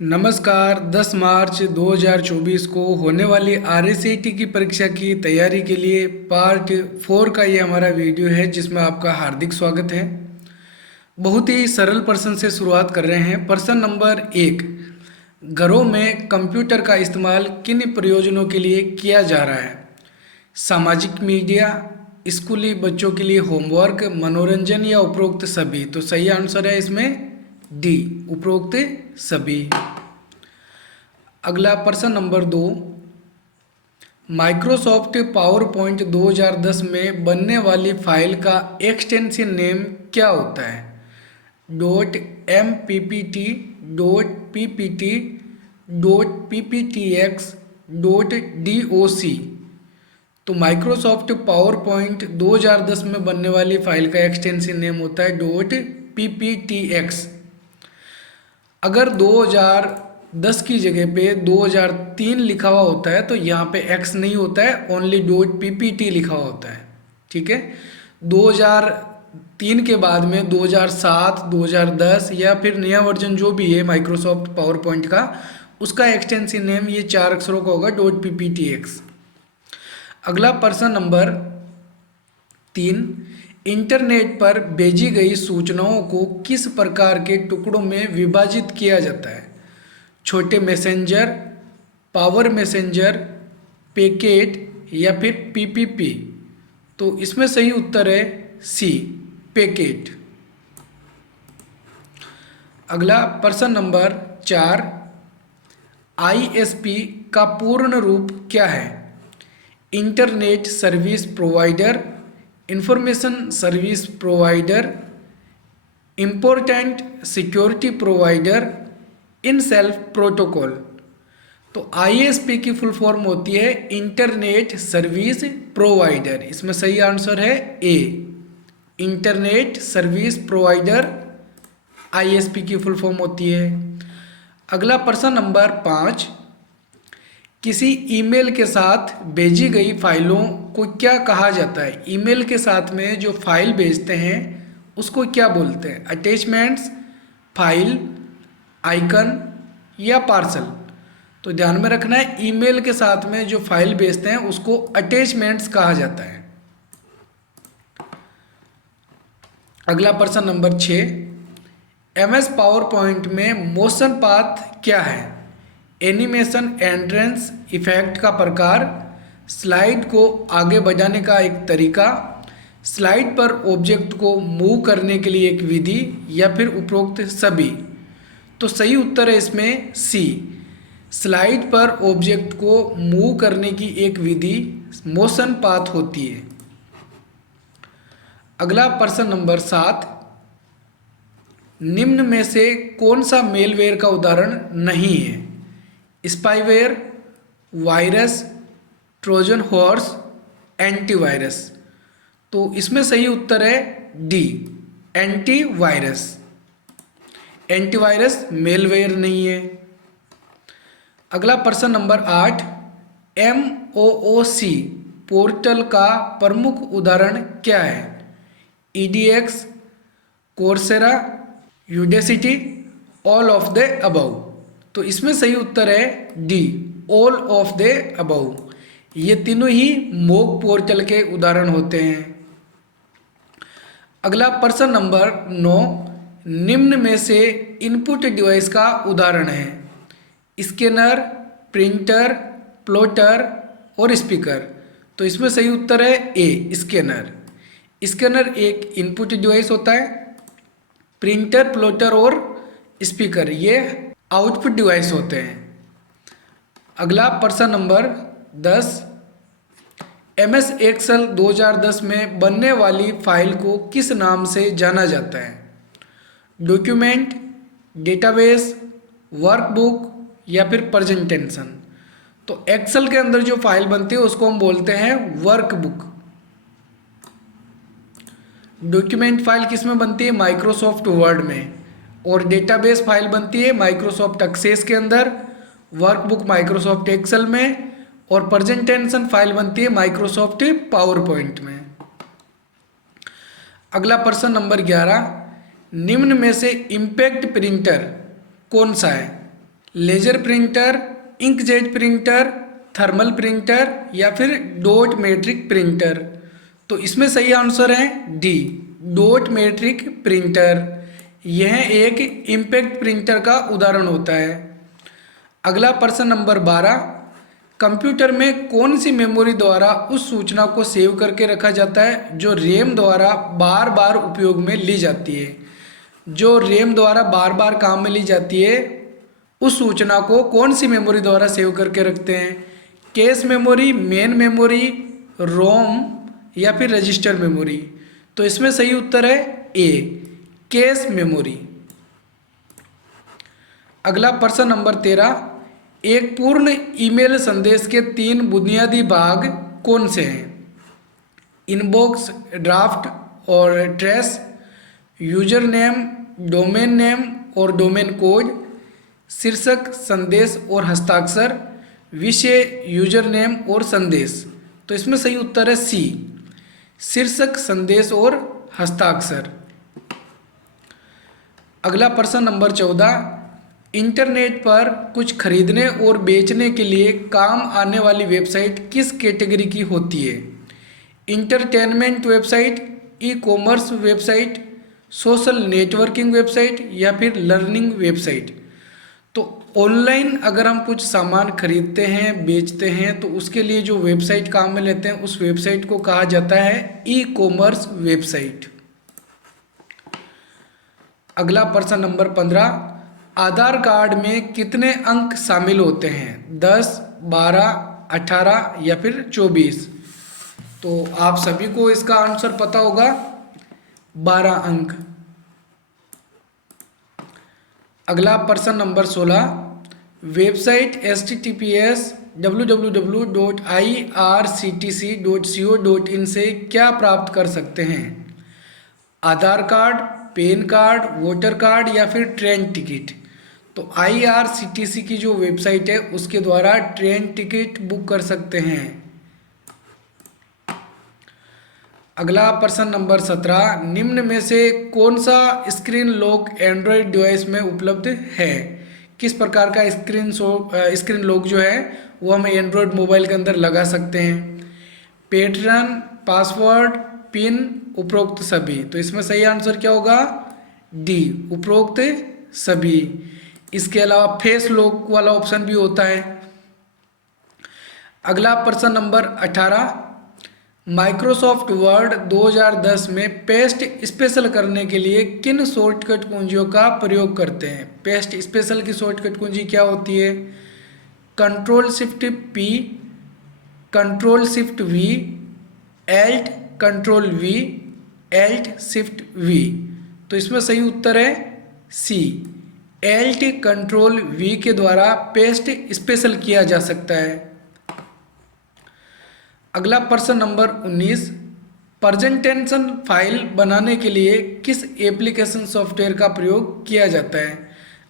नमस्कार। 10 मार्च 2024 को होने वाली आरएससीटी की परीक्षा की तैयारी के लिए पार्ट 4 का ये हमारा वीडियो है, जिसमें आपका हार्दिक स्वागत है। बहुत ही सरल प्रश्न से शुरुआत कर रहे हैं। प्रश्न नंबर 1, घरों में कंप्यूटर का इस्तेमाल किन प्रयोजनों के लिए किया जा रहा है? सामाजिक मीडिया, स्कूली बच्चों के लिए होमवर्क, मनोरंजन या उपरोक्त सभी? तो सही आंसर है इसमें डी, उपरोक्त सभी। अगला प्रश्न नंबर 2, माइक्रोसॉफ्ट पावर पॉइंट 2010 में बनने वाली फाइल का एक्सटेंशन नेम क्या होता है? Dot M P P T, dot P P T, dot P P T X, dot D O C? तो माइक्रोसॉफ्ट पावर पॉइंट 2010 में बनने वाली फाइल का एक्सटेंशन नेम होता है dot P P T x. अगर 2010 की जगह पे 2003 लिखा हुआ होता है तो यहाँ पे एक्स नहीं होता है, ओनली डॉट पीपीटी लिखा हुआ होता है। ठीक है, 2003 के बाद में 2007, 2010 या फिर नया वर्जन जो भी है माइक्रोसॉफ्ट पावर पॉइंट का, उसका एक्सटेंशन नेम ये 4 अक्षरों का होगा, डॉट पीपीटी एक्स। अगला प्रश्न नंबर 3, इंटरनेट पर भेजी गई सूचनाओं को किस प्रकार के टुकड़ों में विभाजित किया जाता है? छोटे मैसेंजर, पावर मैसेंजर, पैकेट या फिर पीपीपी? तो इसमें सही उत्तर है सी, पैकेट। अगला प्रश्न नंबर 4, आईएसपी का पूर्ण रूप क्या है? Internet service provider, information service provider, important security provider, in self protocol? तो आईएसपी की फुल फॉर्म होती है इंटरनेट सर्विस प्रोवाइडर। इसमें सही आंसर है ए, इंटरनेट सर्विस प्रोवाइडर आईएसपी की फुल फॉर्म होती है। अगला प्रश्न नंबर 5, किसी ईमेल के साथ भेजी गई फाइलों को क्या कहा जाता है? ईमेल के साथ में जो फाइल भेजते हैं उसको क्या बोलते हैं? अटैचमेंट्स, फाइल, आइकन या पार्सल? तो ध्यान में रखना है, ईमेल के साथ में जो फाइल भेजते हैं उसको अटैचमेंट्स कहा जाता है। अगला प्रश्न नंबर 6, एमएस पावर पॉइंट में मोशन पाथ क्या है? एनिमेशन एंट्रेंस इफेक्ट का प्रकार, स्लाइड को आगे बढ़ाने का एक तरीका, स्लाइड पर ऑब्जेक्ट को मूव करने के लिए एक विधि या फिर उपरोक्त सभी? तो सही उत्तर है इसमें सी, स्लाइड पर ऑब्जेक्ट को मूव करने की एक विधि मोशन पाथ होती है। अगला प्रश्न नंबर 7, निम्न में से कौन सा मेलवेयर का उदाहरण नहीं है? Spyware, virus, Trojan horse, antivirus? तो इसमें सही उत्तर है डी, एंटीवायरस। एंटीवायरस मेलवेयर नहीं है। अगला प्रश्न नंबर 8, MOOC पोर्टल का प्रमुख उदाहरण क्या है? EDX, Coursera, Udacity, all of the above? तो इसमें सही उत्तर है D, all of the above. ये तीनों ही मॉक पोर्टल के उदाहरण होते हैं। अगला प्रश्न नंबर 9, निम्न में से इनपुट डिवाइस का उदाहरण है? स्कैनर, प्रिंटर, प्लॉटर और स्पीकर? तो इसमें सही उत्तर है ए, स्कैनर। स्कैनर एक इनपुट डिवाइस होता है। प्रिंटर, प्लॉटर और स्पीकर ये आउटपुट डिवाइस होते हैं। अगला प्रश्न नंबर 10, MS एक्सेल 2010 में बनने वाली फाइल को किस नाम से जाना जाता है? डॉक्यूमेंट, डेटाबेस, वर्कबुक या फिर प्रेजेंटेशन? तो एक्सेल के अंदर जो फाइल बनती है उसको हम बोलते हैं वर्कबुक। डॉक्यूमेंट फाइल किस में बनती है? माइक्रोसॉफ्ट वर्ड में। और डेटाबेस फाइल बनती है माइक्रोसॉफ्ट एक्सेस के अंदर, वर्कबुक माइक्रोसॉफ्ट एक्सेल में, और प्रेजेंटेशन फाइल बनती है माइक्रोसॉफ्ट पावर पॉइंट में। अगला प्रश्न नंबर 11, निम्न में से इम्पैक्ट प्रिंटर कौन सा है? Laser printer, inkjet printer, thermal printer या फिर डॉट मैट्रिक प्रिंटर। तो इसमें सही आंसर है डी, डॉट मैट्रिक प्रिंटर। यह एक इम्पैक्ट प्रिंटर का उदाहरण होता है। अगला प्रश्न नंबर 12, कंप्यूटर में कौन सी मेमोरी द्वारा उस सूचना को सेव करके रखा जाता है जो रैम द्वारा बार बार उपयोग में ली जाती है। जो रैम द्वारा बार बार काम में ली जाती है उस सूचना को कौन सी मेमोरी द्वारा सेव करके रखते हैं? कैश मेमोरी, मेन मेमोरी, रोम या फिर रजिस्टर मेमोरी। तो इसमें सही उत्तर है ए, कैश मेमोरी। अगला प्रश्न नंबर 13, एक पूर्ण ईमेल संदेश के 3 बुनियादी भाग कौन से हैं? इनबॉक्स, ड्राफ्ट और trace, user name, domain name और डोमेन कोड, शीर्षक, संदेश और हस्ताक्षर, विषय, यूजर नेम और संदेश। तो इसमें सही उत्तर है सी, शीर्षक, संदेश और हस्ताक्षर। अगला प्रश्न नंबर 14, इंटरनेट पर कुछ खरीदने और बेचने के लिए काम आने वाली वेबसाइट किस कैटेगरी की होती है? Entertainment website, e commerce website, social networking website या फिर लर्निंग वेबसाइट। तो ऑनलाइन अगर हम कुछ सामान खरीदते हैं, बेचते हैं, तो उसके लिए जो वेबसाइट काम में लेते हैं उस वेबसाइट को कहा जाता है ई कॉमर्स वेबसाइट। अगला प्रश्न नंबर 15, आधार कार्ड में कितने अंक शामिल होते हैं? 10, 12, 18 या फिर 24। तो आप सभी को इसका आंसर पता होगा, 12 अंक। अगला प्रश्न नंबर 16, वेबसाइट https www.irctc.co.in से क्या प्राप्त कर सकते हैं? Aadhaar card, PAN card, voter card या फिर ट्रेन टिकट। तो IRCTC की जो वेबसाइट है उसके द्वारा ट्रेन टिकट बुक कर सकते हैं। अगला प्रश्न नंबर 17, निम्न में से कौन सा स्क्रीन लॉक एंड्रॉयड डिवाइस में उपलब्ध है? किस प्रकार का स्क्रीन लॉक जो है वो हम एंड्रॉयड मोबाइल के अंदर लगा सकते हैं? पैटर्न, पासवर्ड, पिन, उपरोक्त सभी। तो इसमें सही आंसर क्या होगा? डी, उपरोक्त सभी। इसके अलावा फेस लॉक वाला ऑप्शन भी होता है। अगला प्रश्न नंबर 18, माइक्रोसॉफ्ट वर्ड 2010 में पेस्ट स्पेशल करने के लिए किन शॉर्टकट कुंजियों का प्रयोग करते हैं? पेस्ट स्पेशल की शॉर्टकट कुंजी क्या होती है? Ctrl+Shift+P, Ctrl+Shift+V, Alt, Ctrl+V, Alt+Shift+V। तो इसमें सही उत्तर है सी, Alt, Ctrl+V के द्वारा पेस्ट स्पेशल किया जा सकता है। अगला प्रश्न नंबर 19, प्रेजेंटेशन फाइल बनाने के लिए किस एप्लीकेशन सॉफ्टवेयर का प्रयोग किया जाता है?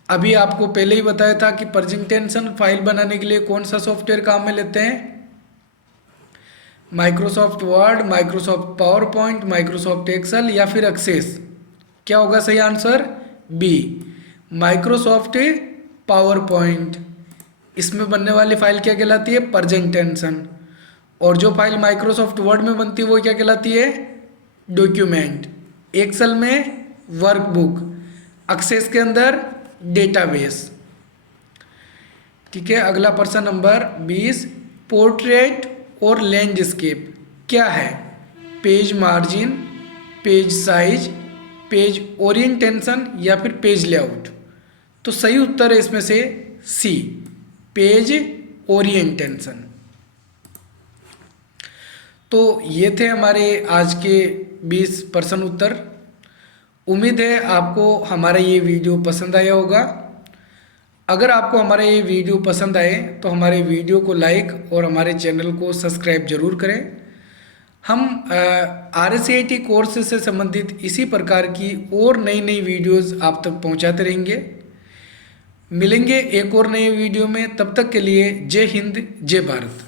अभी आपको पहले ही बताया था कि प्रेजेंटेशन फाइल बनाने के लिए कौन सा सॉफ्टवेयर काम में लेते हैं? Microsoft Word, Microsoft PowerPoint, Microsoft Excel या फिर एक्सेस। क्या होगा सही answer? B, Microsoft PowerPoint. इसमें बनने वाली फाइल क्या कहलाती है? प्रेजेंटेशन। और जो फाइल माइक्रोसॉफ्ट वर्ड में बनती है वो क्या कहलाती है? डॉक्यूमेंट। एक्सेल में वर्कबुक, एक्सेस के अंदर डेटाबेस। ठीक है। अगला प्रश्न नंबर 20, पोर्ट्रेट और लैंडस्केप क्या है? Page margin, page size, page orientation या फिर पेज लेआउट। तो सही उत्तर है इसमें से सी, पेज ओरिएंटेशन। तो ये थे हमारे आज के 20 प्रश्न उत्तर। उम्मीद है आपको हमारा ये वीडियो पसंद आया होगा। अगर आपको हमारा ये वीडियो पसंद आए तो हमारे वीडियो को लाइक और हमारे चैनल को सब्सक्राइब जरूर करें। हम RSCIT कोर्स से संबंधित इसी प्रकार की और नई नई वीडियोस आप तक पहुंचाते रहेंगे। मिलेंगे एक और नए वीडियो में, तब तक के लिए जय हिंद, जय भारत।